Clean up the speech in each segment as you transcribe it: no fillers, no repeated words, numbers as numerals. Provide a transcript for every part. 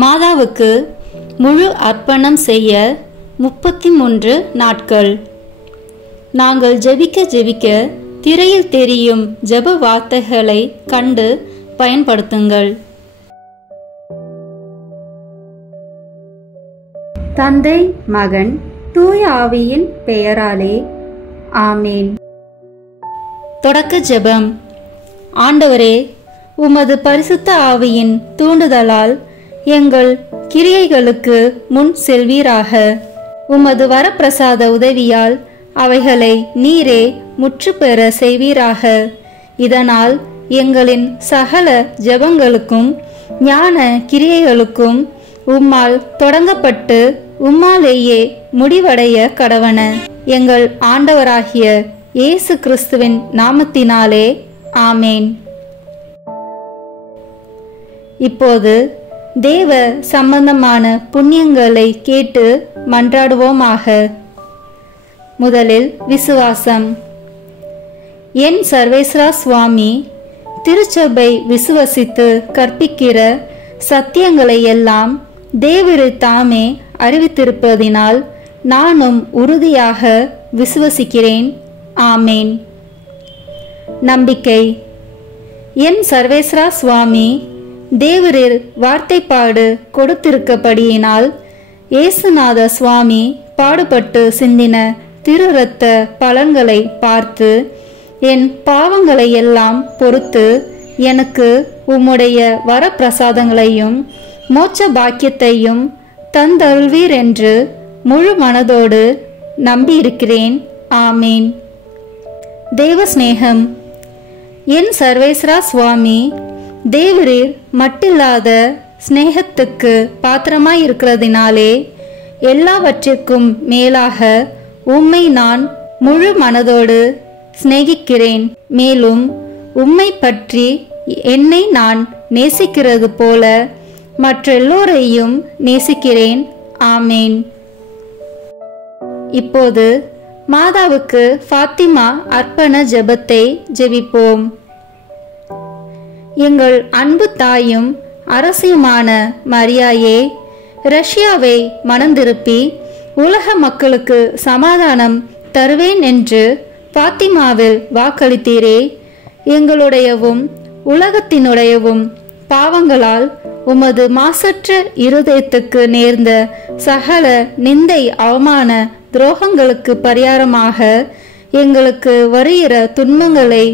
மாதாவுக்கு முழு அர்ப்பணம் செய்ய 33 நாட்கள். நாங்கள் ஜெபிக்க திரையில் தெரியும் ஜெப வார்த்தைகளை கண்டு பயன்படுத்துங்கள். தந்தை, மகன், தூய ஆவியின் பெயராலே ஆமேன். தொடக்க ஜெபம். ஆண்டவரே, உமது பரிசுத்த ஆவியின் தூண்டுதலால் எங்கள் கிரியைகளுக்கு முன் செல்வீராக. உமது வரப்பிரசாத உதவியால் அவைகளை நீரே முற்று பெற செய்வீராக. இதனால் எங்களின் சகல ஜெபங்களுக்கும் ஞான கிரியைகளுக்கும் உம்மால் தொடங்கப்பட்டு உம்மாலேயே முடிவடைய கடவன. எங்கள் ஆண்டவராகிய இயேசு கிறிஸ்துவின் நாமத்தினாலே ஆமேன். இப்போது தேவ சம்பந்தமான புண்ணியங்களை கேட்டு மன்றாடுவோமாக. முதலில் விசுவாசம். என் சர்வேஸ்வரா சுவாமி, திருச்சபை விசுவசித்து கற்பிக்கிற சத்தியங்களை எல்லாம் தேவரு தாமே அறிவித்திருப்பதினால் நானும் உறுதியாக விசுவசிக்கிறேன். ஆமேன். நம்பிக்கை. என் சர்வேஸ்வரா சுவாமி, தேவரில் வார்த்தைப்பாடு கொடுத்திருக்கப்படியினால் இயேசுநாத சுவாமி பாடுபட்டு சிந்தின திரு இரத்த பலன்களை பார்த்து என் பாவங்களை எல்லாம் பொறுத்து எனக்கு உம்முடைய வரப்பிரசாதங்களையும் மோட்ச பாக்கியத்தையும் தந்தருள்வீர் என்று முழு மனதோடு நம்பியிருக்கிறேன். ஆமேன். தேவ சிநேகம். என் சர்வேஸ்வரா சுவாமி, தேவரீர் மட்டில்லாத ஸ்நேகத்துக்கு பாத்திரமாயிருக்கிறதினாலே எல்லாவற்றிற்கும் மேலாக உம்மை நான் முழு மனதோடு சிநேகிக்கிறேன். மேலும் உம்மை பற்றி என்னை நான் நேசிக்கிறது போல மற்றெல்லோரையும் நேசிக்கிறேன். ஆமேன். இப்போது மாதாவுக்கு ஃபாத்திமா அர்ப்பண ஜெபத்தை ஜெபிப்போம். எங்கள் அன்பு தாயும் அரசியுமான மரியாயே, ரஷ்யாவை மனந்திருப்பி உலக மக்களுக்கு சமாதானம் தருவேன் என்று ஃபாத்திமாவில் வாக்களித்தீரே. எங்களுடையவும் உலகத்தினுடையவும் பாவங்களால் உமது மாசற்ற இருதயத்துக்கு நேர்ந்த சகல நிந்தை அவமான துரோகங்களுக்கு பரிகாரமாக எங்களுக்கு வருகிற துன்பங்களை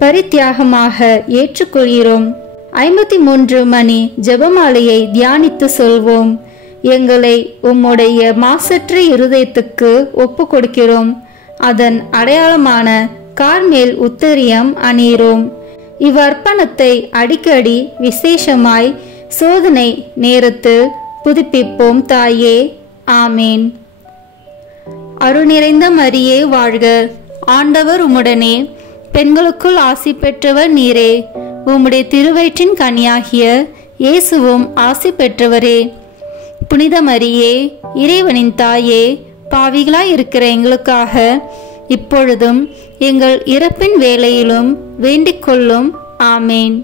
பரித்தியாகமாக ஏற்றுக்கொள்கிறோம். 53 மணி ஜெபமாலையை தியானித்து சொல்வோம். எங்களை உம்முடைய மாசற்ற இருதயத்துக்கு ஒப்பு கொடுக்கிறோம். அதன் அடையாளமான கார்மேல் உத்தரியம் அணியிறோம். இவ்வர்ப்பணத்தை அடிக்கடி விசேஷமாய் சோதனை நேரத்தில் புதுப்பிப்போம் தாயே. ஆமேன். அருள் நிறைந்த மரியே வாழ்க. ஆண்டவர் உம்முடனே, பெண்களுக்குள் ஆசி பெற்றவர் நீரே. உம்முடைய திருவயிற்றின் கனியாகிய இயேசுவும் ஆசி பெற்றவரே. புனித மரியே, இறைவனின் தாயே, பாவிகளாய் இருக்கிற எங்களுக்காக இப்பொழுதும் எங்கள் இறப்பின் வேளையிலும் வேண்டிக் கொள்ளும். ஆமேன்.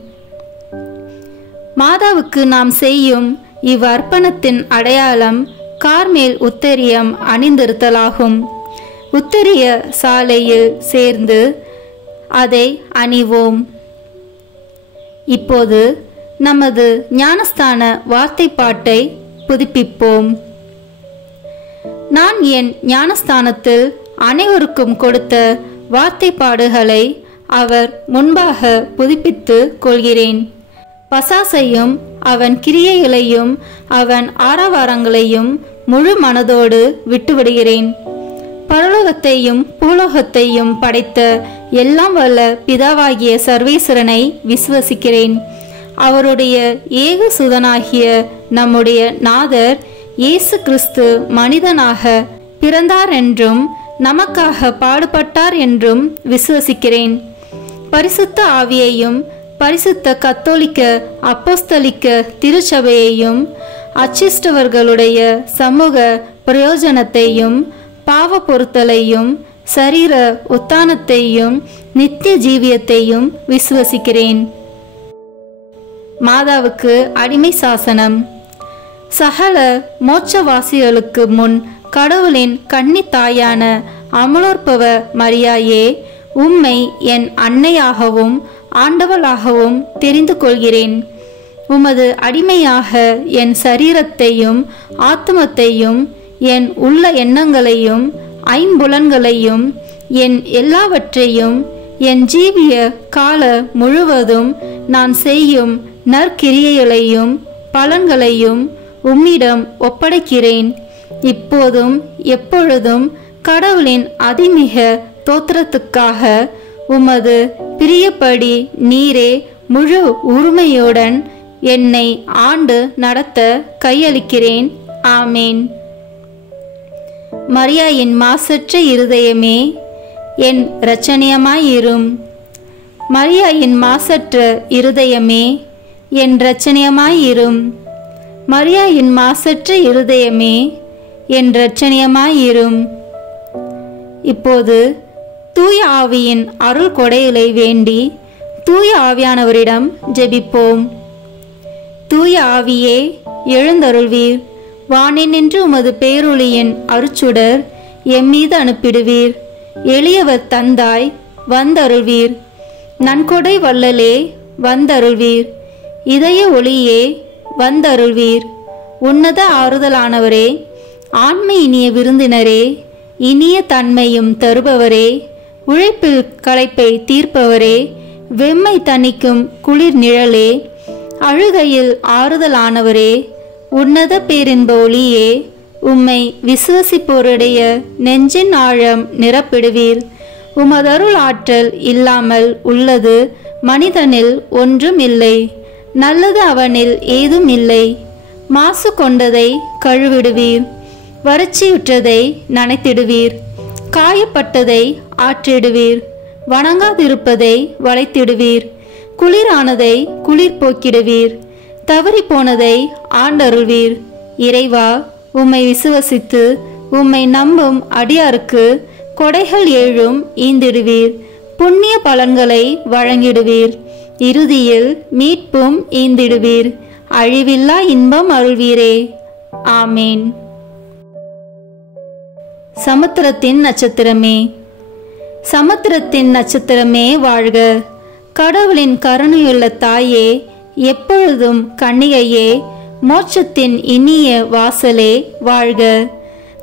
மாதாவுக்கு நாம் செய்யும் இவ்வர்ப்பணத்தின் அடையாளம் கார்மேல் உத்தரியம் அணிந்திருத்தலாகும். உத்தரிய சாலையில் சேர்ந்து அதை அணிவோம். இப்போது நமது ஞானஸ்தான வார்த்தைப்பாட்டை புதுப்பிப்போம். நான் என் ஞானஸ்தானத்தில் அனைவருக்கும் கொடுத்த வார்த்தைப்பாடுகளை அவர் முன்பாக புதுப்பித்து கொள்கிறேன். பசாசையும் அவன் கிரியைகளையும் அவன் ஆரவாரங்களையும் முழு மனதோடு விட்டுவிடுகிறேன். பரலோகத்தையும் பூலோகத்தையும் படைத்த எல்லாம் வல்ல பிதாவாகிய சர்வேஸ்வரனை விசுவசிக்கிறேன். அவருடைய ஏக சுதனாகிய நம்முடைய நாதர் இயேசு கிறிஸ்து மனிதனாக பிறந்தார் என்றும் நமக்காக பாடுபட்டார் என்றும் விசுவசிக்கிறேன். பரிசுத்த ஆவியையும் பரிசுத்த கத்தோலிக்க அப்போஸ்தலிக்க திருச்சபையையும் அச்சிஷ்டவர்களுடைய சமூக பிரயோஜனத்தையும் பாவ பொறுத்தலையும் சரீர உத்தானத்தையும் நித்திய ஜீவியத்தையும் விசுவசிக்கிறேன். மாதாவுக்கு அடிமை சாசனம். சகல மோட்சவாசிகளுக்கு முன் கடவுளின் கன்னி தாயான அமலோற்பவ மரியாயே, உம்மை என் அன்னையாகவும் ஆண்டவளாகவும் தெரிந்து கொள்கிறேன். உமது அடிமையாக என் சரீரத்தையும் ஆத்மத்தையும் என் உள்ள எண்ணங்களையும் ஐம்புலன்களையும் என் எல்லாவற்றையும் என் ஜீவிய கால முழுவதும் நான் செய்யும் நற்கிரியைகளையும் பலன்களையும் உம்மிடம் ஒப்படைக்கிறேன். இப்போதும் எப்பொழுதும் கடவுளின் அதிமிக தோத்திரத்துக்காக உமது பிரியப்படி நீரே முழு உரிமையுடன் என்னை ஆண்டு நடத்த கையளிக்கிறேன். ஆமேன். மரியாயின் மாசற்ற இருதயமே, என் இரட்சணியமாயிரும். மரியாயின் மாசற்ற இருதயமே, என் இரட்சணியமாயிரும். மரியாயின் மாசற்ற இருதயமே, என் இரட்சணியமாயிரும். இப்போது தூய ஆவியின் அருள் கொடைகளை வேண்டி தூய ஆவியானவரிடம் ஜெபிப்போம். தூய ஆவியே, எழுந்தருள்வீர். வானினின்று உமது பேரொளியின் அருச்சுடர் எம்மீது அனுப்பிடுவீர். எளியவர் தந்தாய், வந்தருள்வீர். நன்கொடை வள்ளலே, வந்தருள்வீர். இதய ஒளியே, வந்தருள்வீர். உன்னத ஆறுதலானவரே, ஆண்மை இனிய விருந்தினரே, இனிய தன்மையும் தருபவரே, உழைப்பில் களைப்பை தீர்ப்பவரே, வெம்மை தணிக்கும் குளிர் நிழலே, அழுகையில் ஆறுதலானவரே, உன்னத பேரின்ப ஒளியே, உம்மை விசுவசிப்போருடைய நெஞ்சின் ஆழம் நிரப்பிடுவீர். உமதருள் ஆற்றல் இல்லாமல் உள்ளது மனிதனில் ஒன்றும் இல்லை. நல்லது அவனில் ஏதும் இல்லை. மாசு கொண்டதை கழுவிடுவீர். வறட்சியுற்றதை நனைத்திடுவீர். காயப்பட்டதை ஆற்றிடுவீர். வணங்காதிருப்பதை வளைத்திடுவீர். குளிரானதை குளிர் போக்கிடுவீர். தவறி போனதை ஆண்டருள்வீர். இறைவா, உம்மை விசுவசித்து உம்மை நம்பும் அடியாருக்கு கொடைகள் ஏழும் ஈந்திடுவீர். புண்ணிய பலன்களை வழங்கிடுவீர். இறுதியில் மீட்பும் ஈந்திடுவீர். அழிவில்லா இன்பம் அருள்வீரே. ஆமேன். சமுத்திரத்தின் நட்சத்திரமே, சமுத்திரத்தின் நட்சத்திரமே வாழ்க. கடவுளின் கருணையுள்ள தாயே, எப்பொழுதும் கன்னிகையே, மோட்சத்தின் இனிய வாசலே வாழ்க.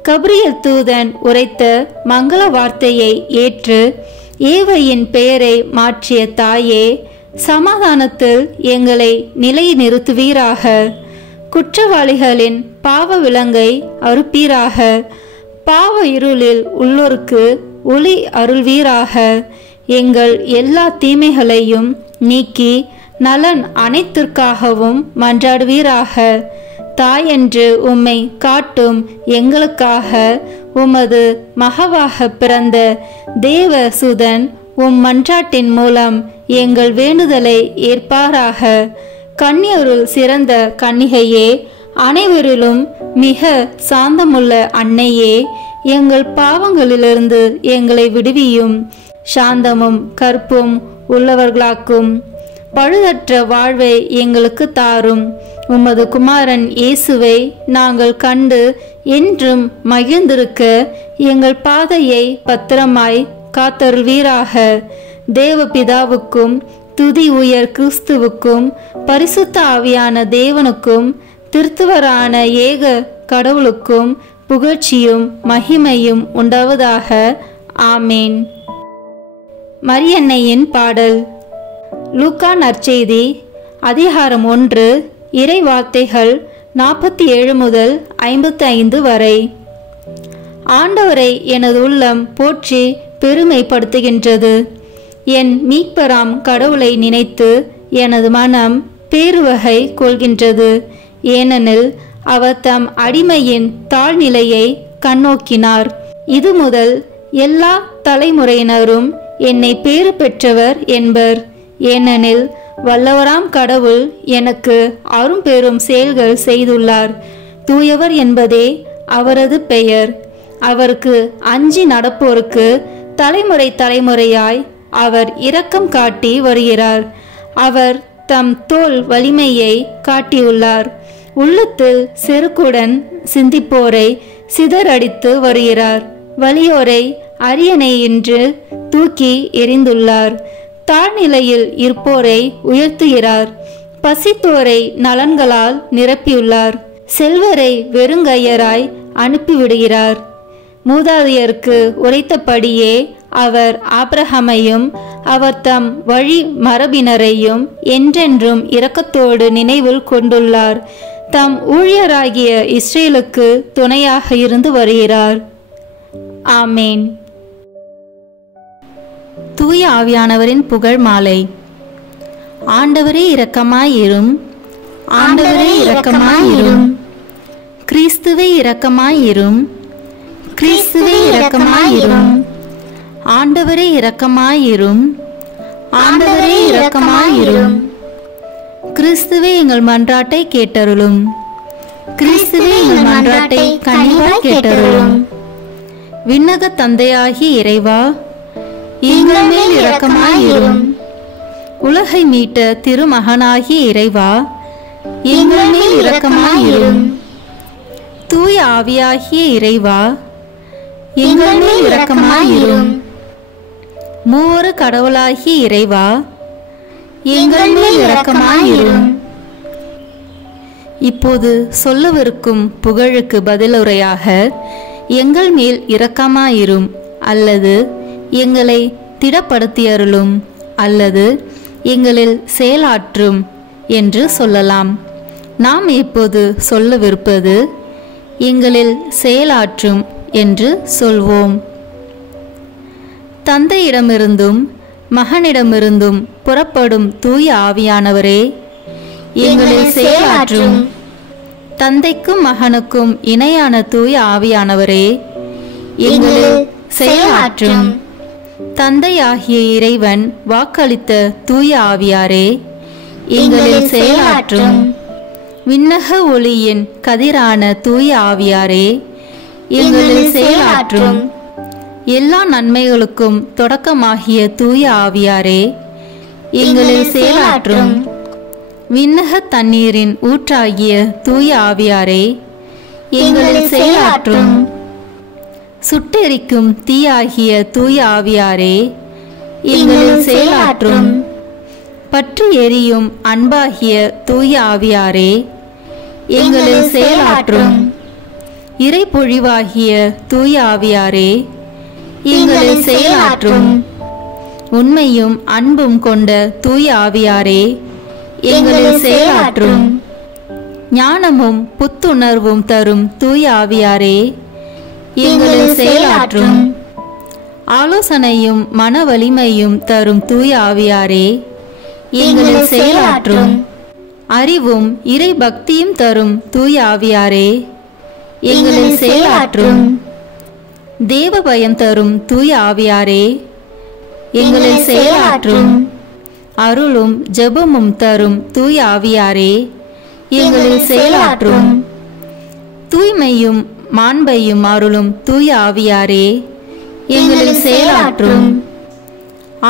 கபிரியல் தூதன் உரைத்த மங்கள வார்த்தையை ஏற்று ஏவையின் பெயரை மாற்றிய தாயே, சமாதானத்தில் எங்களை நிலைநிறுத்துவீராக. குற்றவாளிகளின் பாவ விலங்கை அறுப்பீராக. பாவ இருளில் உள்ளோருக்கு ஒளி அருள்வீராக. எங்கள் எல்லா தீமைகளையும் நீக்கி நலன் அனைத்திற்காகவும் மன்றாடுவீராக. தாயென்று உம்மை காட்டும் எங்களுக்காக உமது மகவாக பிறந்த தேவசுதன் உம் மன்றாட்டின் மூலம் எங்கள் வேண்டுதலை ஏற்பாராக. கன்னியருள் சிறந்த கன்னிகையே, அனைவரிலும் மிக சாந்தமுள்ள அன்னையே, எங்கள் பாவங்களிலிருந்து எங்களை விடுவியும். சாந்தமும் கற்பும் உள்ளவர்களாக்கும். பழுதற்ற வாழ்வை எங்களுக்கு தாரும். உமது குமாரன் இயேசுவை நாங்கள் கண்டு என்றும் மகிழ்ந்திருக்க எங்கள் பாதையை பத்திரமாய் காத்தருள்வீராக. தேவபிதாவுக்கும் துதி உயர் கிறிஸ்துவுக்கும் பரிசுத்த ஆவியான தேவனுக்கும் திருத்துவரான ஏக கடவுளுக்கும் புகழ்ச்சியும் மகிமையும் உண்டாவதாக. ஆமேன். மரியன்னையின் பாடல். லூக்கா நற்செய்தி அதிகாரம் 1 இறை வார்த்தைகள் 47 முதல் 55 வரை. ஆண்டவரை எனது உள்ளம் போற்றி பெருமைப்படுத்துகின்றது. என் மீட்பராம் கடவுளை நினைத்து எனது மனம் பேருவகை கொள்கின்றது. ஏனெனில் அவர் தம் அடிமையின் தாழ்நிலையை கண்ணோக்கினார். இது முதல் எல்லா தலைமுறையினரும் என்னை பேறு பெற்றவர் என்பர். ஏனெனில் வல்லவராம் கடவுள் எனக்கு அரும்பெரும் செயல்கள் செய்துள்ளார். தூயவர் என்பதே அவரது பெயர். அவருக்கு அஞ்சி நடப்போருக்கு தலைமுறை தலைமுறையாய் அவர் இரக்கம் காட்டி வருகிறார். அவர் தம் தோள் வலிமையை காட்டியுள்ளார். உள்ளத்தில் செருக்குடன் சிந்திப்போரை சிதறடித்து வருகிறார். வலியோரை அரியணை என்று தூக்கி எறிந்துள்ளார். தாழ்நிலையில் இருப்போரை உயர்த்துகிறார். பசித்தோரை நலன்களால் நிரப்பியுள்ளார். செல்வரை வெறுங்கையராய் அனுப்பிவிடுகிறார். மூதாதையருக்கு உரைத்தபடியே அவர் ஆபிரகாமையும் அவர் தம் வழி மரபினரையும் என்றென்றும் இரக்கத்தோடு நினைவில் கொண்டுள்ளார். தம் ஊழியராகிய இஸ்ரேலுக்கு துணையாக இருந்து வருகிறார். ஆமேன். தூய ஆவியானவரின் புகழ் மாலை. ஆண்டவரே இரக்கமாயிரும், ஆண்டவரே இரக்கமாயிரும், கிறிஸ்துவே இரக்கமாயிரும், கிறிஸ்துவே இரக்கமாயிரும், ஆண்டவரே இரக்கமாயிரும், ஆண்டவரே இரக்கமாயிரும், கிறிஸ்துவே எங்கள் மன்றாட்டை கேட்டருளும், கிறிஸ்துவே எங்கள் மன்றாட்டை கனிவாய் கேட்டருளும். விண்ணக தந்தையாகி இறைவா, எங்கள் மேல் இரக்கமாயிரும். உலகை மீட்ட திருமகனாகி இறைவா, எங்கள் மேல் இரக்கமாயிரும். தூய ஆவியாகிய இறைவா, எங்கள் மேல் இரக்கமாயிரும். மூவரு கடவுளாகிய இறைவா, எங்கள் மேல் இரக்கமாயிரும். இப்போது சொல்லவிருக்கும் புகழுக்கு பதிலுரையாக எங்கள் மேல் இரக்கமாயிரும் அல்லது எங்களை திடப்படுத்தியருளும் அல்லது எங்களில் செயலாற்றும் என்று சொல்லலாம். நாம் இப்போது சொல்லவிருப்பது எங்களில் செயலாற்றும் என்று சொல்வோம். தந்தையிடமிருந்தும் மகனிடமிருந்தும் புறப்படும் தூய ஆவியானவரே, எங்களில் செயலாற்றும். தந்தைக்கும் மகனுக்கும் இணையான தூய ஆவியானவரே, எங்களில் செயலாற்றும். தந்தையாகிய இறைவன் வாக்களித்த தூய ஆவியாரே, எங்களில் செயலாற்றும். விண்ணக ஒளியின் கதிரான தூய ஆவியாரே, எங்களில் செயலாற்றும். எல்லா நன்மைகளுக்கும் தொடக்கமாகிய தூய ஆவியாரே, எங்களில் செயலாற்றும். விண்ணக தண்ணீரின் ஊற்றாகிய தூய ஆவியாரே, எங்களில் செயலாற்றும். சுட்டெரிக்கும் தீயாகிய தூய ஆவியாரே, எங்களில் செயலாற்றும். பற்றி எரியும் அன்பாகிய தூய ஆவியாரே, எங்களில் செயலாற்றும். இறை பொழிவாகிய தூய ஆவியாரே, எங்களில் செயலாற்றும். உண்மையும் அன்பும் கொண்ட தூய ஆவியாரே, எங்களில் செயலாற்றும். ஞானமும் புத்துணர்வும் தரும் தூய ஆவியாரே, எங்களில் செயலாற்றும். ஆலோசனையும் மன வலிமையும் தரும் தூய ஆவியாரே, எங்களில் செயலாற்றும். அறிவும் இறை பக்தியும் தரும் தூய ஆவியாரே, எங்களில் செயலாற்றும். தேவ பயம் தரும் தூய ஆவியாரே, எங்களில் செயலாற்றும். அருளும் ஜெபமும் தரும் தூய ஆவியாரே, எங்களில் செயலாற்றும். தூய்மையும் மாண்பையும் அருளும் தூய ஆவியாரே, எங்களில் செயலாற்றும்.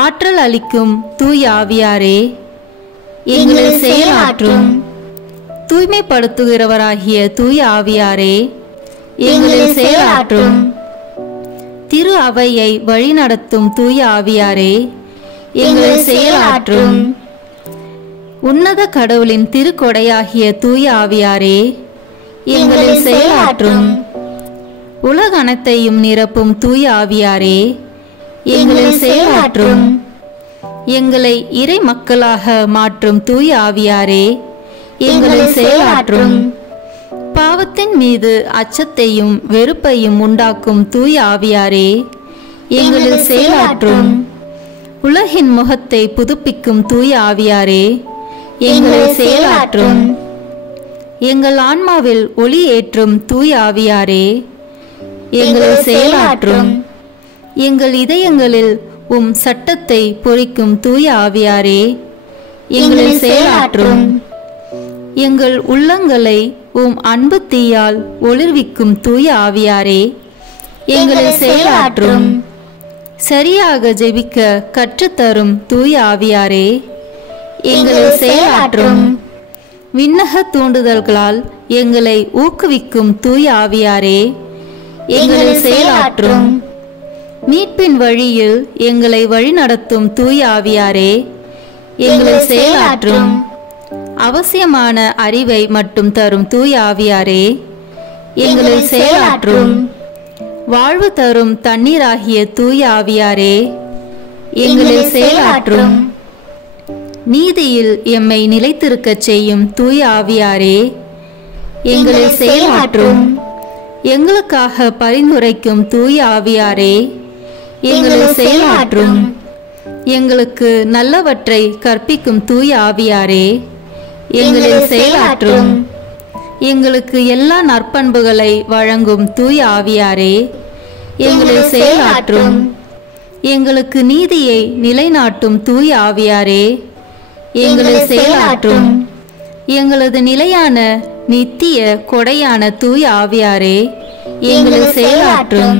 ஆற்றல் அளிக்கும் தூய ஆவியாரே, எங்களில் செயலாற்றும். தூய்மைப்படுத்துகிறவராகிய தூய ஆவியாரே, எங்களில் செயலாற்றும். திரு அவையை வழிநடத்தும் தூய ஆவியாரே, எங்களில் செயலாற்றும். உன்னத கடவுளின் திருக்கொடையாகிய தூய ஆவியாரே, எங்களில் செயலாற்றும். உலக அனைத்தையும் நிரப்பும் தூய ஆவியாரே, எங்களில் செயலாற்றும். எங்களை இறை மக்களாக மாற்றும் தூய ஆவியாரே, எங்களில் செயலாற்றும். பாவத்தின் மீது அச்சத்தையும் வெறுப்பையும் உண்டாக்கும் தூய ஆவியாரே, எங்களில் செயலாற்றும். உலகின் முகத்தை புதுப்பிக்கும் தூய ஆவியாரே, எங்களில் செயலாற்றும். எங்கள் ஆன்மாவில் ஒளி ஏற்றும் தூய ஆவியாரே, எங்களில் செயலாற்றும். எங்கள் இதயங்களில் உம் சட்டத்தை பொறிக்கும் தூய ஆவியாரே, எங்களில் செயலாற்றும். எங்கள் உள்ளங்களை உம் அன்பு தீயால் ஒளிர்விக்கும் தூய ஆவியாரே, எங்களில் செயலாற்றும். சரியாக ஜெபிக்க கற்றுத்தரும் தூய ஆவியாரே, எங்களில் செயலாற்றும். விண்ணக தூண்டுதல்களால் எங்களை ஊக்குவிக்கும் தூய ஆவியாரே, எங்களில் செயலாற்றும். மீட்பின் வழியில் எங்களை வழிநடத்தும் தூய ஆவியாரே, எங்களில் செயலாற்றும். அவசியமான அறிவை மட்டும் தரும் தூய ஆவியாரே, எங்களில் செயலாற்றும். வாழ்வு தரும் தண்ணீராகிய தூய ஆவியாரே, எங்களில் செயலாற்றும். நீதியில் எம்மை நிலைத்திருக்கச் செய்யும் தூய ஆவியாரே, எங்களில் செயலாற்றும். எங்களுக்காக பரிந்துரைக்கும் தூய ஆவியாரே, எங்களில் செயலாற்றும். எங்களுக்கு நல்லவற்றை கற்பிக்கும் தூய ஆவியாரே, எங்களில் செயலாற்றும். எங்களுக்கு எல்லா நற்பண்புகளை வழங்கும் தூய ஆவியாரே, எங்களில் செயலாற்றும். எங்களுக்கு நீதியை நிலைநாட்டும் தூய ஆவியாரே, எங்களில் செயலாற்றும். எங்களது நிலையான நித்திய கொடையான தூய ஆவியாரே, எங்களில் செயலாற்றும்.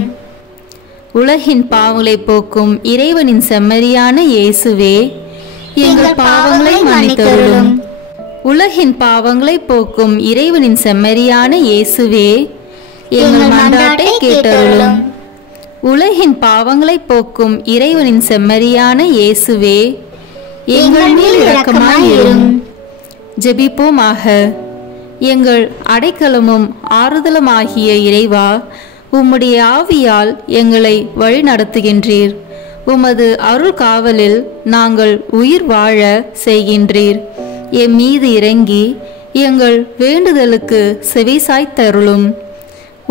உலகின் பாவங்களை போக்கும் இறைவனின் செம்மறியான இயேசுவே, எங்கள் பாவங்களை மன்னித்தருளும். உலகின் பாவங்களை போக்கும் இறைவனின் செம்மறியான இயேசுவே, எங்கள் மன்றாட்டை கேட்டருளும். உலகின் பாவங்களை போக்கும் இறைவனின் செம்மறியான இயேசுவே, எங்கள் மேல் இரக்கமாயிரும். ஜெபிப்போமாக. எங்கள் அடைக்கலமும் ஆறுதலுமாகிய இறைவா, உம்முடைய ஆவியால் எங்களை வழிநடத்துகின்றீர். உமது அருள் காவலில் நாங்கள் உயிர் வாழ செய்கின்றீர். எம் மீது இறங்கி எங்கள் வேண்டுதலுக்கு செவிசாய்த்தருளும்.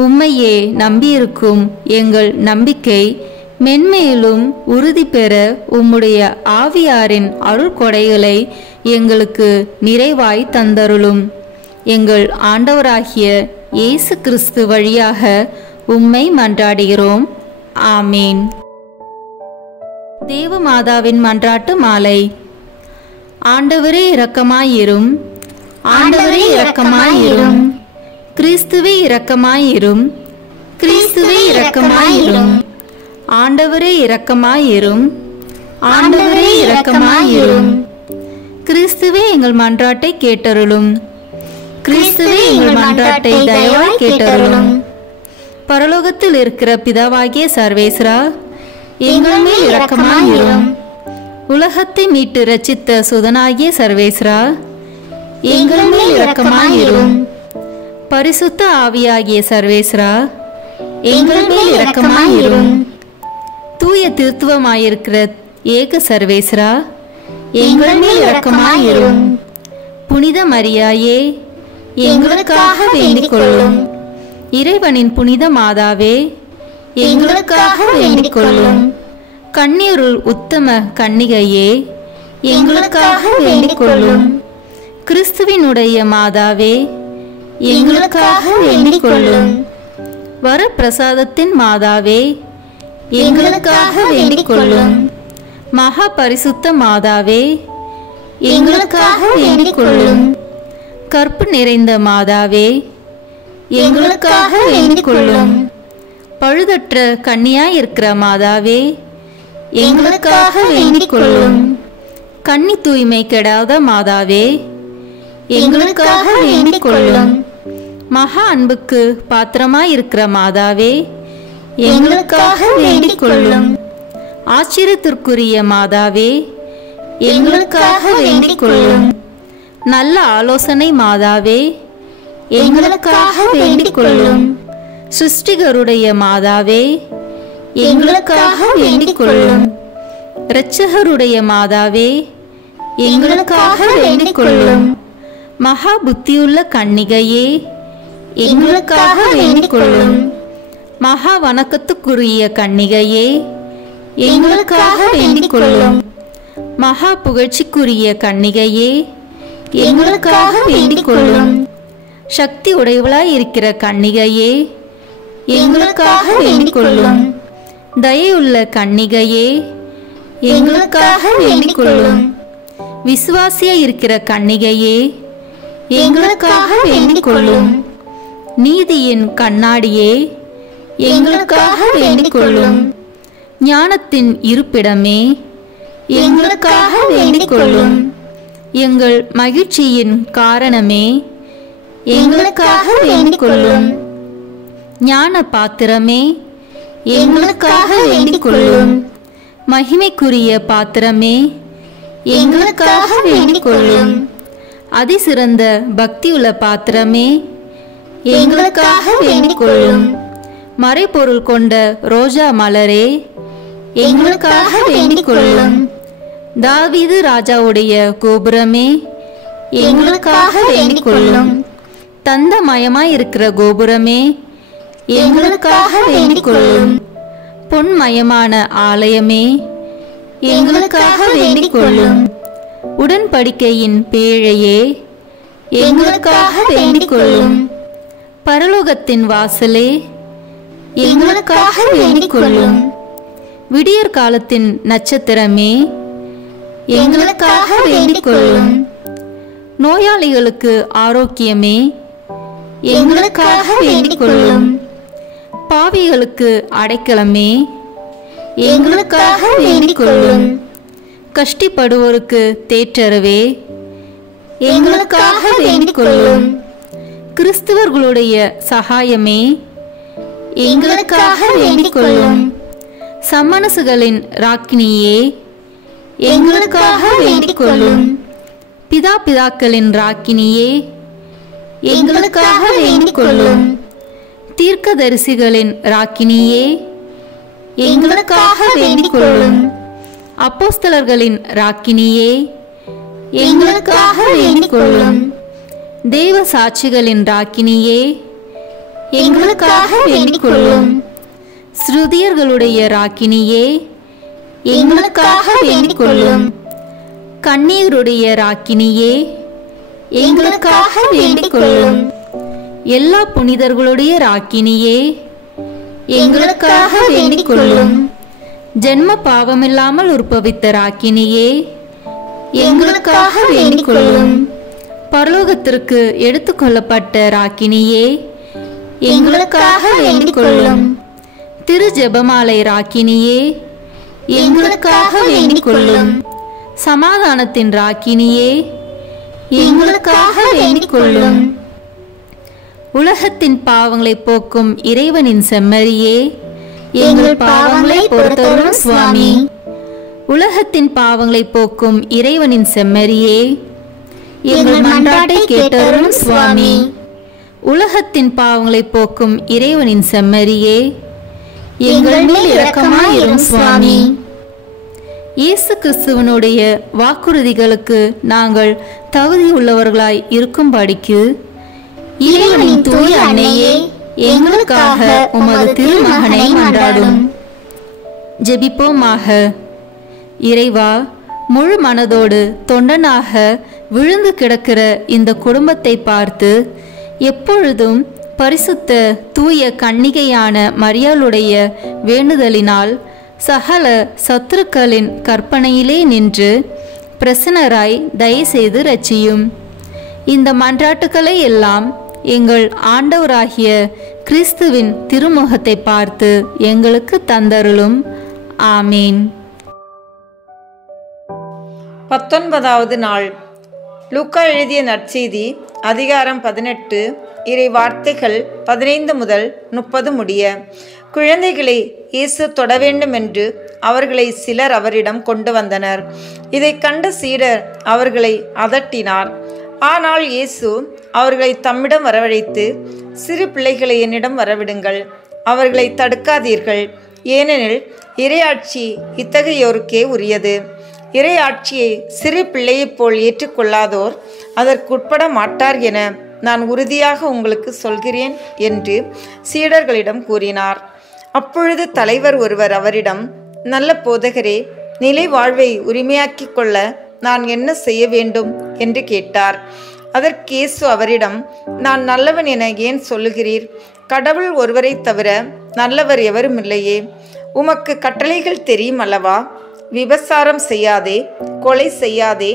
உம்மையே நம்பியிருக்கும் எங்கள் நம்பிக்கை மென்மேலும் உறுதி பெற உம்முடைய ஆவியாரின் அருள் கொடைகளை எங்களுக்கு நிறைவாய் தந்தருளும். எங்கள் ஆண்டவராகிய இயேசு கிறிஸ்து வழியாக உம்மை மன்றாடுகிறோம். ஆமேன். தேவமாதாவின் மன்றாட்டு மாலை. ஆண்டவரே இரக்கமாயிரும். ஆண்டவரே இரக்கமாயிரும். கிறிஸ்துவே இரக்கமாயிரும். கிறிஸ்துவே இரக்கமாயிரும். ஆண்டவரே இரக்கமாயிரும். ஆண்டவரே இரக்கமாயிரும். கிறிஸ்துவே எங்கள் மன்றாட்டை கேட்டருளும். கிறிஸ்துவே எங்கள் மன்றாட்டை தயவாய் கேட்டருளும். பரலோகத்தில் இருக்கிற பிதாவாகிய சர்வேஸ்வரா, எங்கள் மேல் இரக்கமாயிரும். உலகத்தை மீட்டு ரட்சித்த சுதனாகிய சர்வேஸ்வரா, எங்கள் மேல் இரக்கமாயிரும். பரிசுத்த ஆவியாகிய சர்வேஸ்வரா, எங்கள் மேல் இரக்கமாயிரும். தூய திருத்துவமாயிருக்கிற ஏக சர்வேஸ்வரா, எங்கள் மேல் இரக்கமாயிரும். புனித மரியாயே, எங்களுக்காக வேண்டிக் கொள்ளும். இறைவனின் புனித மாதாவே, எங்களுக்காக வேண்டிக் கொள்ளும். கன்னியருள் உத்தம கன்னிகையே, எங்களுக்காக வேண்டிக் கொள்ளும். கிறிஸ்துவினுடைய மாதாவே, எங்களுக்காக வேண்டிக் கொள்ளும். வரப்பிரசாதத்தின் மாதாவே, எங்களுக்காக வேண்டிக் கொள்ளும். மகா பரிசுத்த மாதாவே, எங்களுக்காக வேண்டிக் கொள்ளும். கற்பு நிறைந்த மாதாவே, எங்களுக்காக வேண்டிக் கொள்ளும். பழுதற்ற கன்னியாயிருக்கிற மாதாவே, எங்களுக்காக வேண்டிக் கொள்ளும். கன்னி தூய்மை கெடாத மாதாவே, எங்களுக்காக வேண்டிக் கொள்ளும். மகா அன்புக்கு பாத்திரமாயிருக்கிற மாதாவே, எங்களுக்காக வேண்டிக் கொள்ளும். ஆச்சரியத்திற்குரிய மாதாவே, எங்களுக்காக வேண்டிக் கொள்ளும். நல்ல ஆலோசனை மாதாவே, எங்களுக்காக வேண்டிக் கொள்ளும். சிருஷ்டிகருடைய மாதாவே, எங்களுக்காக வேண்டிக் கொள்ளும். இரட்சகருடைய மாதாவே, எங்களுக்காக வேண்டிக் கொள்ளும். மகா புத்தியுள்ள கன்னிகையே, எங்களுக்காக வேண்டிக் கொள்ளும். மகா வணக்கத்துக்குரிய கன்னிகையே, எங்களுக்காக வேண்டிக் கொள்ளும். மகா புகழ்ச்சிக்குரிய கன்னிகையே, எங்களுக்காக வேண்டிக் கொள்ளும். சக்தி உடையவளாய் இருக்கிற கன்னிகையே, எங்களுக்காக வேண்டிக் கொள்ளும். தயையுள்ள கன்னிகையே, எங்களுக்காக வேண்டிக் கொள்ளும். விசுவாசியாய் இருக்கிற கன்னிகையே, எங்களுக்காக வேண்டிக் கொள்ளும். நீதியின் கண்ணாடியே, எங்களுக்காக வேண்டிக் கொள்ளும். ஞானத்தின் இருப்பிடமே, எங்களுக்காக வேண்டிக் கொள்ளும். எங்கள் மகிழ்ச்சியின் காரணமே, எங்களுக்காக வேண்டிக் கொள்ளும். ஞான பாத்திரமே, எங்களுக்காக வேண்டிக் கொள்ளும். மகிமைக்குரிய பாத்திரமே, எங்களுக்காக வேண்டிக் கொள்ளும். அதிசிறந்த பக்தியுள்ள பாத்திரமே, எங்களுக்காக வேண்டிக் கொள்ளும். மறைபொருள் கொண்ட ரோஜா மலரே, எங்களுக்காக வேண்டிக் கொள்ளும். தாவீது ராஜாவுடைய கோபுரமே, எங்களுக்காக வேண்டிக் கொள்ளும். தந்தமயமாய் இருக்கிற கோபுரமே, எங்களுக்காக வேண்டிக் கொள்ளும். பொன்மயமான ஆலயமே, எங்களுக்காக வேண்டிக் கொள்ளும். உடன்படிக்கையின் பேழையே, எங்களுக்காக வேண்டிக் கொள்ளும். பரலோகத்தின் வாசலே, எங்களுக்காக வேண்டிக் கொள்ளும். விடியற் காலத்தின் நட்சத்திரமே, எங்களுக்காக வேண்டிக் கொள்ளும். நோயாளிகளுக்கு ஆரோக்கியமே, எங்களுக்காக வேண்டிக் கொள்ளும். பாவிகளுக்கு அடைக்கலமே, எங்களுக்காக வேண்டிக் கொள்ளும். கஷ்டப்படுவோருக்கு தேற்றரவே, எங்களுக்காக வேண்டிக் கொள்ளும். கிறிஸ்தவர்களுடைய சகாயமே, எங்களுக்காக வேண்டிக் கொள்ளும். சம்மனசுகளின் ராக்கினியே, எங்களுக்காக வேண்டிக் கொள்ளும். பிதாக்களின் ராக்கினியே, எங்களுக்காக வேண்டிக் கொள்ளும். தீர்க்கதரிசிகளின் ராக்கினியே, எங்களுக்காக வேண்டிக் கொள்ளும். அப்போஸ்தலர்களின் ராக்கினியே, எங்களுக்காக வேண்டிக் கொள்ளும். தேவ சாட்சிகளின் ராக்கினியே, எங்களுக்காக வேண்டிக் கொள்ளும். ஸ்ருதியர்களுடைய ராக்கினியே, எங்களுக்காக வேண்டிக் கொள்ளும். கண்ணீருடைய ராக்கினியே, எங்களுக்காக வேண்டிக் கொள்ளும். எல்லா புனிதர்களுடைய ராக்கினியே, எங்களுக்காக வேண்டிக் கொள்ளும். ஜென்ம பாவமில்லாமல் உற்பவித்த ராக்கினியே, எங்களுக்காக வேண்டிக் கொள்ளும். பரலோகத்திற்கு எடுத்துக்கொள்ளப்பட்ட ராக்கினியே, எங்களுக்காக வேண்டிக் கொள்ளும். திரு ஜெபமாலை ராக்கினியே, எங்களுக்காக வேண்டிக் கொள்ளும். சமாதானத்தின் ராக்கினியே, எங்களுக்காக வேண்டிக் கொள்ளும். உலகத்தின் பாவங்களை போக்கும் இறைவனின் செம்மறியே, எங்கள் பாவங்களை பொறுத்தருளும் சுவாமி. உலகத்தின் பாவங்களை போக்கும் இறைவனின் செம்மறியே, எங்கள் மன்றாட்டை கேட்டருளும் சுவாமி. உலகத்தின் பாவங்களை போக்கும் இறைவனின் செம்மறியே, எங்கள் மேல் இரக்கமாயிரும் சுவாமி. இயேசு கிறிஸ்துவனுடைய வாக்குறுதிகளுக்கு நாங்கள் தகுதியுள்ளவர்களாய் இருக்கும்படிக்கு இறைவனின் தூய அன்னையே, எங்களுக்காக உமது திருமகனை மன்றாடும். ஜெபிப்போமாக. இறைவா, முழு மனதோடு தொண்டனாக விழுந்து கிடக்கிற இந்த குடும்பத்தை பார்த்து எப்பொழுதும் பரிசுத்த தூய கன்னிகையான மரியாளுடைய வேண்டுதலினால் சகல சத்துருக்களின் கற்பனையிலே நின்று பிரசன்னராய் தயவுசெய்து ரட்சியும். இந்த மன்றாட்டுக்களை எல்லாம் எங்கள் ஆண்டவராகிய கிறிஸ்துவின் திருமுகத்தை பார்த்து எங்களுக்கு தந்தருளும். ஆமீன். 19வது நாள். லூக்கா எழுதிய நற்செய்தி அதிகாரம் 18 இறை வார்த்தைகள் 15 முதல் 30 முடிய. குழந்தைகளை இயேசு தொட வேண்டும் என்று அவர்களை சிலர் அவரிடம் கொண்டு வந்தனர். இதை கண்ட சீடர் அவர்களை அதட்டினார். ஆனால் இயேசு அவர்களை தம்மிடம் வரவழைத்து, சிறு பிள்ளைகளை என்னிடம் வரவிடுங்கள், அவர்களை தடுக்காதீர்கள், ஏனெனில் இறையாட்சி இத்தகையோருக்கே உரியது. இறையாட்சியை சிறு பிள்ளையைப் போல் ஏற்றுக்கொள்ளாதோர் அதற்குட்பட மாட்டார் என நான் உறுதியாக உங்களுக்கு சொல்கிறேன் என்று சீடர்களிடம் கூறினார். அப்பொழுது தலைவர் ஒருவர் அவரிடம், நல்ல போதகரே, நிலை வாழ்வை உரிமையாக்கிக் கொள்ள நான் என்ன செய்ய வேண்டும் என்று கேட்டார். அதற்கு இயேசு அவரிடம், நான் நல்லவன் என ஏன் சொல்லுகிறீர்? கடவுள் ஒருவரை தவிர நல்லவர் எவரும் இல்லையே. உமக்கு கட்டளைகள் தெரியும் அல்லவா? விபசாரம் செய்யாதே, கொலை செய்யாதே,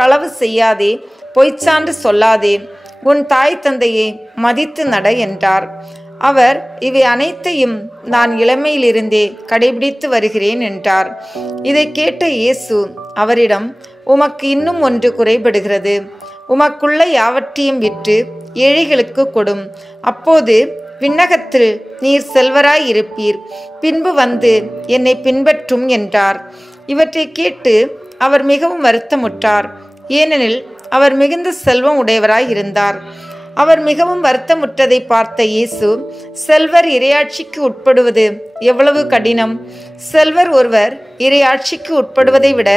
களவு செய்யாதே, பொய்ச்சான்று சொல்லாதே, உன் தாய் தந்தையை மதித்து நட என்றார். அவர், இவை அனைத்தையும் நான் இளமையிலிருந்தே கடைபிடித்து வருகிறேன் என்றார். இதை கேட்ட இயேசு அவரிடம், உமக்கு இன்னும் ஒன்று குறைபடுகிறது. உமக்குள்ள யாவற்றையும் விற்று ஏழைகளுக்கு கொடும். அப்போது விண்ணகத்தில் நீர் செல்வராய் இருப்பீர். பின்பு வந்து என்னை பின்பற்றும் என்றார். இவற்றை கேட்டு அவர் மிகவும் வருத்தமுற்றார். ஏனெனில் அவர் மிகுந்த செல்வம் உடையவராய் இருந்தார். அவர் மிகவும் வருத்தமுற்றதை பார்த்த இயேசு, செல்வர் இறையாட்சிக்கு உட்படுவது எவ்வளவு கடினம்! செல்வர் ஒருவர் இறையாட்சிக்கு உட்படுவதை விட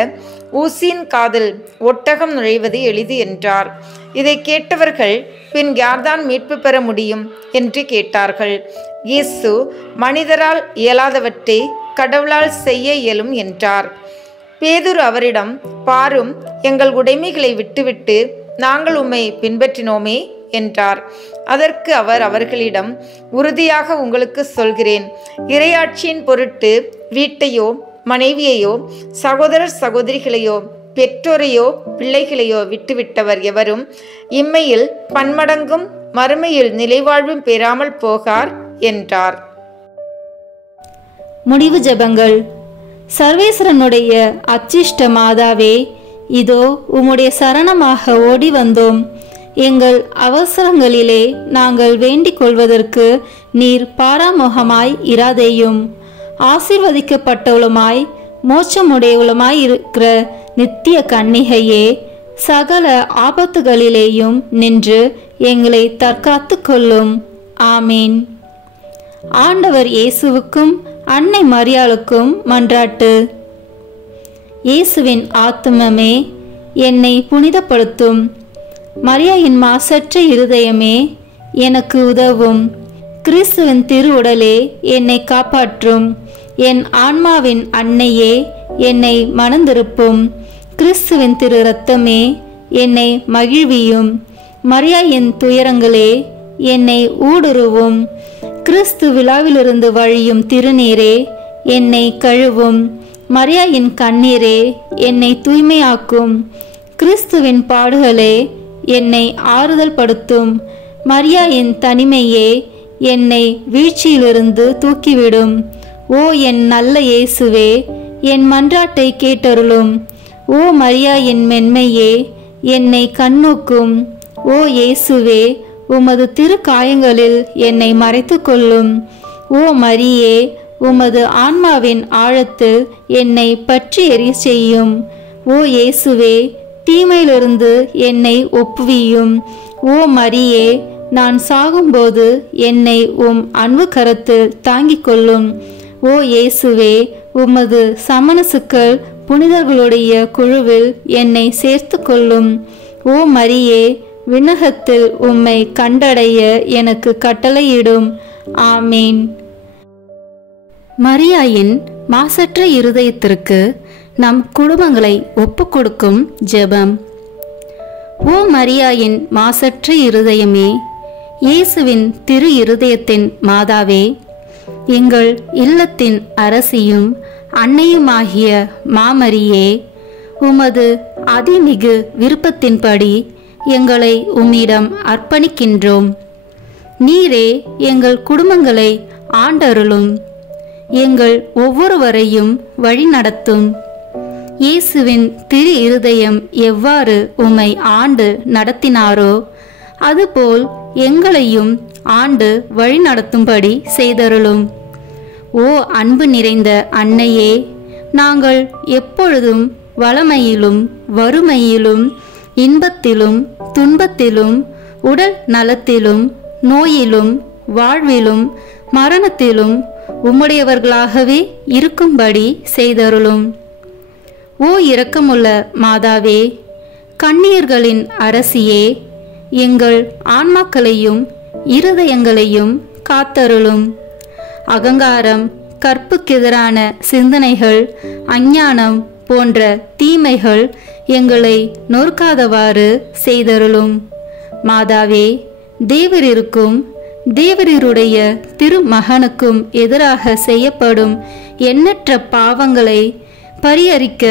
ஊசியின் காதில் ஒட்டகம் நுழைவது எளிது என்றார். இதை கேட்டவர்கள், பின் யார்தான் மீட்பு பெற முடியும் என்று கேட்டார்கள். இயேசு, மனிதரால் இயலாதவற்றை கடவுளால் செய்ய இயலும் என்றார். பேதுரு அவரிடம், பாரும், எங்கள் உடைமைகளை விட்டுவிட்டு நாங்கள் உம்மை பின்பற்றினோமே என்றார். அதற்கு அவர் அவர்களிடம், உறுதியாக உங்களுக்கு சொல்கிறேன், இறையாட்சியின் பொருட்டு வீட்டையோ மனைவியையோ சகோதரர் சகோதரிகளையோ பெற்றோரையோ பிள்ளைகளையோ விட்டுவிட்டவர் எவரும் இம்மையில் பன்மடங்கும் மறுமையில் நிலைவாழ்வும் பெறாமல் போகார் என்றார். முடிவு ஜெபங்கள். சர்வேஸ்வரனுடைய அச்சிஷ்ட மாதாவே, இதோ உம்முடைய சரணமாக ஓடி வந்தோம். எங்கள் அவசரங்களிலே நாங்கள் வேண்டிக் கொள்வதற்கு நீர் பாராமுகமாய் இராதேயும். ஆசீர்வதிக்கப்பட்டவளுமாய் மோட்சமுடையவளுமாய் இருக்கிற நித்திய கன்னிகையே, சகல ஆபத்துகளிலேயும் நின்று எங்களை தற்காத்து கொள்ளும். ஆமீன். ஆண்டவர் இயேசுவுக்கும் அன்னை மரியாளுக்கும் மன்றாட்டு. இயேசுவின் ஆத்துமமே, என்னை புனிதப்படுத்தும். மரியாயின் மாசற்ற இருதயமே, எனக்கு உதவும். கிறிஸ்துவின் திரு உடலே, என்னை காப்பாற்றும். என் ஆன்மாவின் அன்னையே, என்னை மணந்திருப்பும். கிறிஸ்துவின் திரு இரத்தமே, என்னை மகிழ்வியும். மரியாயின் துயரங்களே, என்னை ஊடுருவும். கிறிஸ்து விழாவிலிருந்து வழியும் திருநீரே, என்னை கழுவும். மரியாயின் கண்ணீரே, என்னை தூய்மையாக்கும். கிறிஸ்துவின் பாடுகளே, என்னை ஆறுதல் படுத்தும். மரியாயின் தனிமையே, என்னை வீழ்ச்சியிலிருந்து தூக்கிவிடும். ஓ என் நல்ல இயேசுவே, என் மன்றாட்டை கேட்டருளும். ஓ மரியாயின் மென்மையே, என்னை கண்ணோக்கும். ஓ இயேசுவே, உமது திரு காயங்களில் என்னை மறைத்து கொள்ளும். ஓ மரியே, உமது ஆன்மாவின் ஆழத்தில் என்னை பற்றி எரிய செய்யும். ஓ இயேசுவே, தீமையிலிருந்து என்னை ஒப்புவியும். ஓ மரியே, நான் சாகும்போது என்னை உம் அன்பு கரத்தில் தாங்கிக் கொள்ளும். ஓ இயேசுவே, உமது சமணசுக்கள் புனிதர்களுடைய குழுவில் என்னை சேர்த்து கொள்ளும். ஓ மரியே, விண்ணகத்தில் உம்மை கண்டடைய எனக்கு கட்டளையிடும். ஆமீன். மரியாயின் மாசற்ற இருதயத்திற்கு நம் குடும்பங்களை ஒப்புக்கொடுக்கும் ஜெபம். ஓ மரியாயின் மாசற்ற இருதயமே, இயேசுவின் திரு இருதயத்தின் மாதாவே, எங்கள் இல்லத்தின் அரசியும் அன்னையுமாகிய மாமரியே, உமது அதிமிகு விருப்பத்தின்படி எங்களை உம்மிடம் அர்ப்பணிக்கின்றோம். நீரே எங்கள் குடும்பங்களை ஆண்டருளும். எங்கள் ஒவ்வொருவரையும் வழிநடத்தும். இயேசுவின் திரு இருதயம் எவ்வாறு உம்மை ஆண்டு நடத்தினாரோ அதுபோல் எங்களையும் ஆண்டு வழிநடத்தும்படி செய்தருளும். ஓ அன்பு நிறைந்த அன்னையே, நாங்கள் எப்பொழுதும் வளமையிலும் வறுமையிலும் இன்பத்திலும் துன்பத்திலும் உடல் நலத்திலும் நோயிலும் வாழ்விலும் மரணத்திலும் உம்முடையவர்களாகவே இருக்கும்படி செய்தருளும். ஓ இரக்கமுள்ள மாதாவே, கன்னியர்களின் அரசியே, எங்கள் ஆன்மாக்களையும் இருதயங்களையும் காத்தருளும். அகங்காரம், கற்புக்கெதிரான சிந்தனைகள், அஞ்ஞானம் போன்ற தீமைகள் எங்களை நொறுக்காதவாறு செய்தருளும். மாதாவே, தேவரிருக்கும் தேவரீருடைய திருமகனுக்கும் எதிராக செய்யப்படும் எண்ணற்ற பாவங்களை பரிஹரிக்க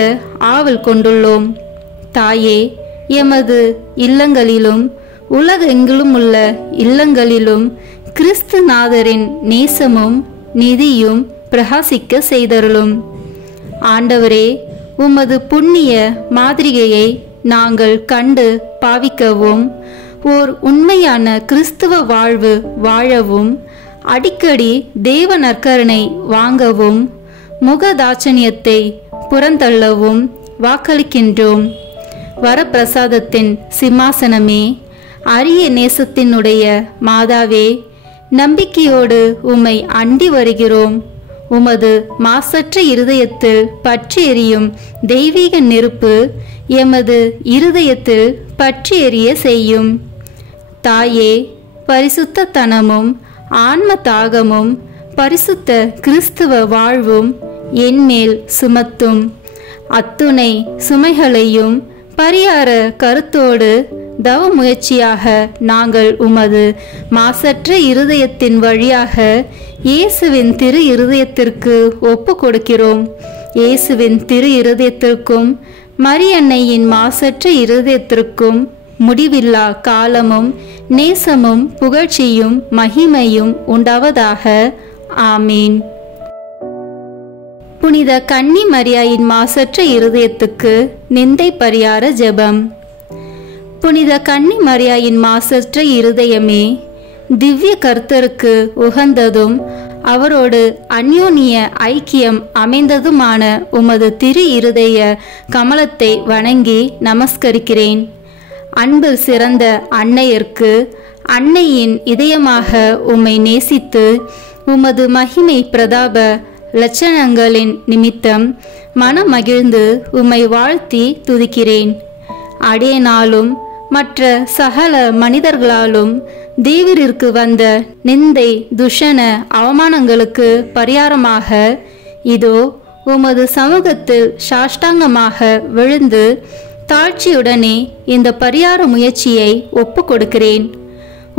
ஆவல் கொண்டுள்ளோம். தாயே, எமது இல்லங்களிலும் உலகெங்கிலும் உள்ள இல்லங்களிலும் கிறிஸ்துநாதரின் நேசமும் நிதியும் பிரகாசிக்க செய்தருளும். ஆண்டவரே, உமது புண்ணிய மாதிரிகையை நாங்கள் கண்டு பாவிக்கவும், ஓர் உண்மையான கிறிஸ்துவ வாழ்வு வாழவும், அடிக்கடி தேவ நற்கருணை வாங்கவும், முகதாட்சணியத்தை புறந்தள்ளவும் வாக்களிக்கின்றோம். வரப்பிரசாதத்தின் சிம்மாசனமே, அரிய நேசத்தினுடைய மாதாவே, நம்பிக்கையோடு உம்மை அண்டி வருகிறோம். உமது மாசற்ற இருதயத்தில் பற்றி எரியும் தெய்வீக நெருப்பு எமது இருதயத்தில் பற்றி எரிய செய்யும். தாயே, பரிசுத்த தனமும் ஆன்ம தாகமும் பரிசுத்த கிறிஸ்துவ வாழ்வும் என்மேல் சுமத்தும். அத்துணை சுமைகளையும் பரிகார கருத்தோடு தவ முயற்சியாக நாங்கள் உமது மாசற்ற இருதயத்தின் வழியாக இயேசுவின் திரு இருதயத்திற்கு ஒப்பு கொடுக்கிறோம். இயேசுவின் திரு இருதயத்திற்கும் மரியன்னையின் மாசற்ற இருதயத்திற்கும் முடிவில்லா காலமும் நேசமும் புகழ்ச்சியும் மகிமையும் உண்டாவதாக. ஆமீன். புனித கன்னி மரியாயின் மாசற்ற இருதயத்துக்கு நிந்தை பரிகார ஜெபம். புனித கன்னி மரியாயின் மாசற்ற இருதயமே, திவ்ய கர்த்தருக்கு உகந்ததும் அவரோடு அந்யோன்ய ஐக்கியம் அமைந்ததுமான உமது திரு இருதய கமலத்தை வணங்கி நமஸ்கரிக்கிறேன். அன்பு சிறந்த அன்னையர்க்கு அன்னையின் இதயமாக உம்மை நேசித்து உமது மகிமை பிரதாப லட்சணங்களின் நிமித்தம் மனமகிழ்ந்து உம்மை வாழ்த்தி துதிக்கிறேன். அடியேனாலும் மற்ற சகல மனிதர்களாலும் தேவரிற்கு வந்த நிந்தை துஷண அவமானங்களுக்கு பரிகாரமாக இதோ உமது சமூகத்தில் சாஷ்டாங்கமாக விழுந்து தாழ்ச்சியுடனே இந்த பரிகார முயற்சியை ஒப்பு கொடுக்கிறேன்.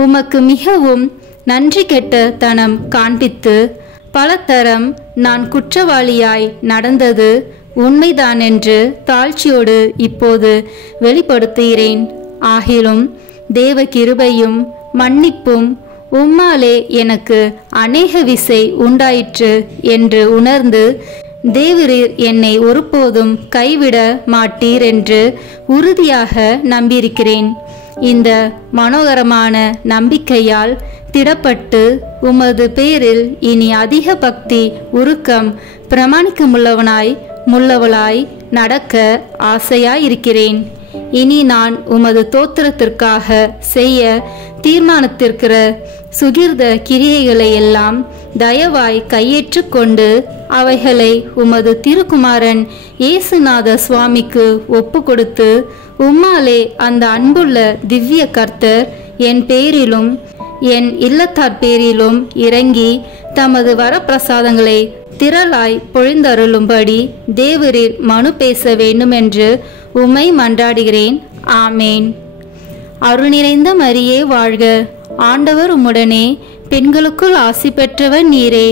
உமக்கு மிகவும் நன்றி கெட்ட தனம் காண்பித்து பலதரம் நான் குற்றவாளியாய் நடந்தது உண்மைதான் என்று தாழ்ச்சியோடு இப்போது வெளிப்படுத்துகிறேன். ஆகிலும் தேவ கிருபையும் மன்னிப்பும் உம்மாலே எனக்கு அநேக விசை உண்டாயிற்று என்று உணர்ந்து தேவரீர் என்னை ஒருபோதும் கைவிட மாட்டீர் என்று உறுதியாக நம்பியிருக்கிறேன். இந்த மனோகரமான நம்பிக்கையால் திடப்பட்டு உமது பேரில் இனி அதிக பக்தி உருக்கம் பிரமாணிக்கமுள்ளவளாய் நடக்க ஆசையாயிருக்கிறேன். இனி நான் உமது தோத்திரத்திற்காக செய்ய தீர்மானித்திருக்கிற சுகிர்த கிரியைகளை எல்லாம் தயவாய் கையேற்று கொண்டு அவைகளை உமது திருக்குமாரன் இயேசுநாத சுவாமிக்கு ஒப்பு கொடுத்து உம்மாலே அந்த அன்புள்ள திவ்ய கர்த்தர் என் பேரிலும் என் இல்லத்தார் பேரிலும் இறங்கி தமது வரப்பிரசாதங்களை திரளாய் பொழிந்தருளும்படி தேவரீர் மனு பேச வேண்டுமென்று உம்மை மன்றாடுகிறேன். ஆமேன். அருள் நிறைந்த மரியே வாழ்க, ஆண்டவர் உம்முடனே, பெண்களுக்குள் ஆசி பெற்றவர் நீரே.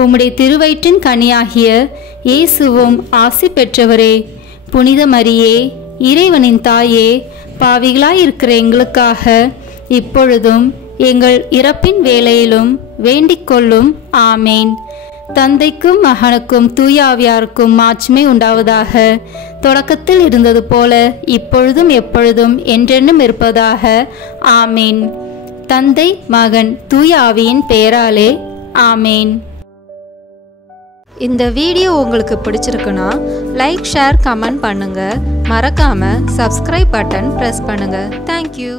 உம்முடைய திருவயிற்றின் கனியாகிய இயேசுவும் ஆசி பெற்றவரே. புனித மரியே, இறைவனின் தாயே, பாவிகளாயிருக்கிற எங்களுக்காக இப்பொழுதும் எங்கள் இறப்பின் வேளையிலும் வேண்டிக் கொள்ளும். ஆமேன். தந்தைக்கும் மகனுக்கும் தூயாவியாருக்கும் மாட்சிமை உண்டாவதாக. தொடக்கத்தில் இருந்தது போல இப்பொழுதும் எப்பொழுதும் என்றென்றும் இருப்பதாக. ஆமேன். தந்தை மகன் தூய ஆவியின் பெயராலே. ஆமேன். இந்த வீடியோ உங்களுக்கு பிடிச்சிருக்குன்னா லைக், ஷேர், கமெண்ட் பண்ணுங்க. மறக்காம சப்ஸ்கிரைப் பட்டன் பிரஸ் பண்ணுங்க. தேங்க்யூ.